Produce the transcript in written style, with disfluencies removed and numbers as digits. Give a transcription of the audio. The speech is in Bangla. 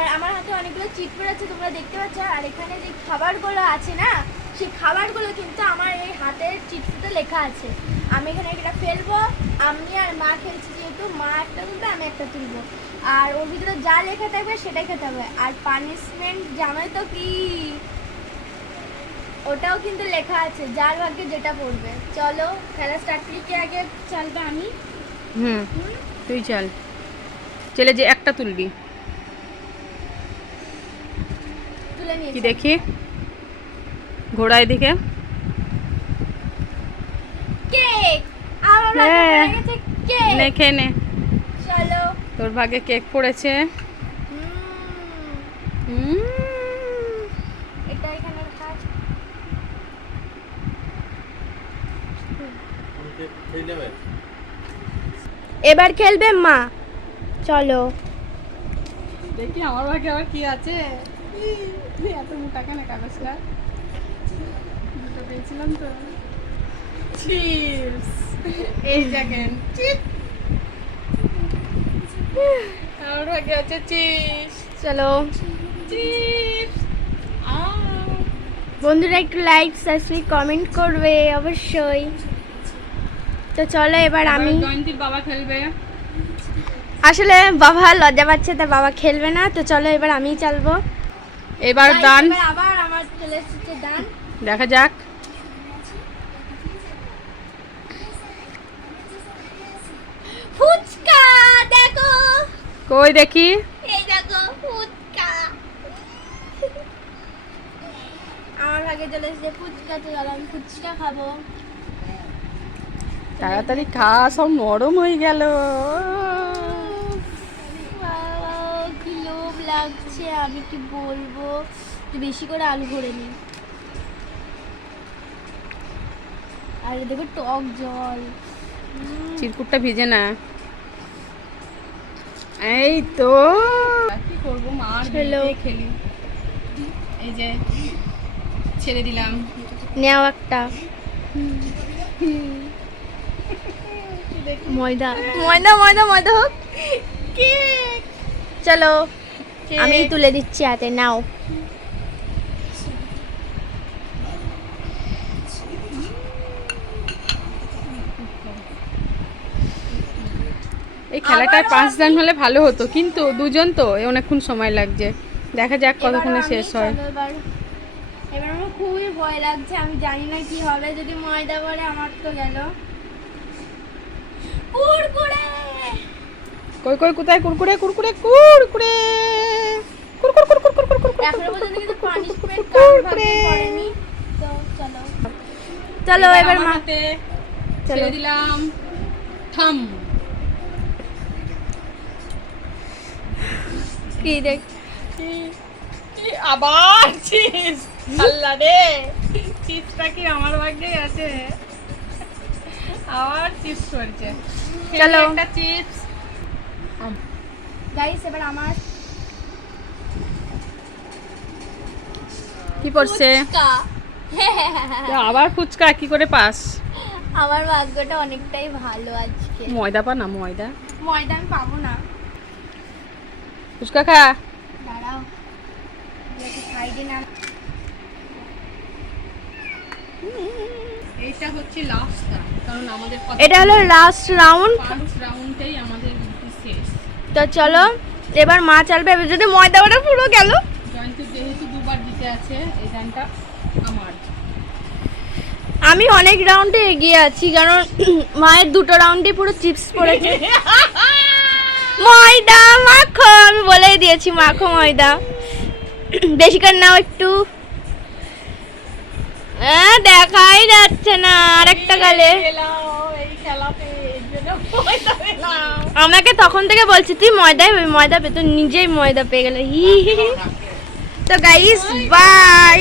আর আমার হাতে অনেকগুলো চিট পড়েছে তোমরা দেখতে পাচ্ছ। আর এখানে যে খাবারগুলো আছে না, সেই খাবারগুলো কিন্তু আমার এই হাতের চিটতে লেখা আছে। আমি এখানে এটা ফেলবো, আমি আর মা খেলছি যেহেতু, মা একটা তুলবে আমি একটা তুলবো। আর ওর ভিতরে যা লেখা থাকবে সেটাই খেতে হবে। আর পানিশমেন্ট জানোই তো কি, ওটাও কিন্তু লেখা আছে, যার ভাগ্যে যেটা পড়বে। চলো খেলা স্টার্ট করি। কি আগে চলবে? আমি তুই চল, চলে যে একটা তুলবি। তুলে নিয়ে কি দেখি ঘোড়ায় দিকে কেক। আমার ভাগ্যে পড়ে গেছে কেক। নে খেয়ে নে, চলো। তোর ভাগ্যে কেক পড়েছে। এটা এখানে রাখা আছে। এবার খেলবে মা। চলো দেখি আমার ভাগ্যে আবার কি আছে। এত মোটা কেন কাগজটা? দুটো পেয়েছিলাম তো। চিপস, এই দেখেন চিপস। আমার ভাগ্যে আছে চিপস। চলো চিপস। বন্ধুরা একটু লাইক সাবস্ক্রাইব কমেন্ট করবে অবশ্যই। তো চলো এবার আমি, জয়ন্তীর বাবা খেলবে। আসলে বাবা লজ্জা পাচ্ছে তাই বাবা খেলবে না। তো চলো এবার আমিই চালবো। এবার দান, আবার আমার চলে এসেছে দান। দেখা যাক। ফুচকা দেখো, কই দেখি। এই দেখো ফুচকা। আমার ভাগে চলে এসেছে ফুচকা। তো চলো আমি ফুচকা খাবো। তাড়াতাড়ি খা, সব নরম হয়ে গেল। কি লোভ লাগছে, আমি কি বলবো। একটু বেশি করে আলু ভরে নিই। আর দেখো টক জল। চিরকুটটা ভিজে না। এই তো কি করব, মার চলো। খেলি। এই যে ছেড়ে দিলাম। নেও একটা। ময়দা ময়দা ময়দা ময়দা হোক। কেক। চলো আমি তুলে দিচ্ছি হাতে, নাও। এই খেলাটায় 5 জন হলে ভালো হতো, কিন্তু 2 জন তো অনেকক্ষণ সময় লাগছে। দেখা যাক কতক্ষণে শেষ হয়। এবার আমার খুবই ভয় লাগছে, আমি জানি না কি হবে। যদি ময়দা পড়ে আমার তো গেল। কুরকুরে। কই কই কোথায়? কুরকুরে কুরকুরে কুরকুরে কুরকুর কুরকুর কুরকুর কুরকুর। এখনো পর্যন্ত কিন্তু পানিশমেন্ট কারোর ভাগ্যে পড়েনি। তো চলো চলো এবার মা হাতে ছেড়ে দিলাম। থাম। কি দেখ, কি আবার চিপস। আল্লাহ রে, চিপসটা কি আমার ভাগ্যেই আছে? আবার চিপস পড়ছে। চলো। একটা চিপস। গাইস এবার আমার কি পড়ছে? আবার ফুচকা। কি করে পাস? আমার ভাগ্যটা অনেকটাই ভালো আজকে। ময়দা পা না, ময়দা। ময়দা আমি পাবো না। ফুচকা খা। দাঁড়াও সাইডে নাম। এইটা হচ্ছে লাস্ট, কারণ আমাদের এটা হলো লাস্ট রাউন্ড। 5 রাউন্ডেই আমাদের শেষ। তো চলো এবার মা চালবে। এবার যদি ময়দা ওটা পুরো গেল। জয়ন্তী যেহেতু 2 বার জিতে আছে, এই গানটা আমার। আমি অনেক রাউন্ডে এগিয়ে আছি, কারণ মায়ের 2টো রাউন্ডে পুরো চিপস পড়েছে। ময়দা মাখো, আমি বলেই দিয়েছি মাখো ময়দা। বেশি করে নাও একটু। দেখাই যাচ্ছে না। আরেকটা গালে। আমাকে তখন থেকে বলছি তুই ময়দা পে, তো নিজেই ময়দা পেয়ে গেল। তো গাইস বাই।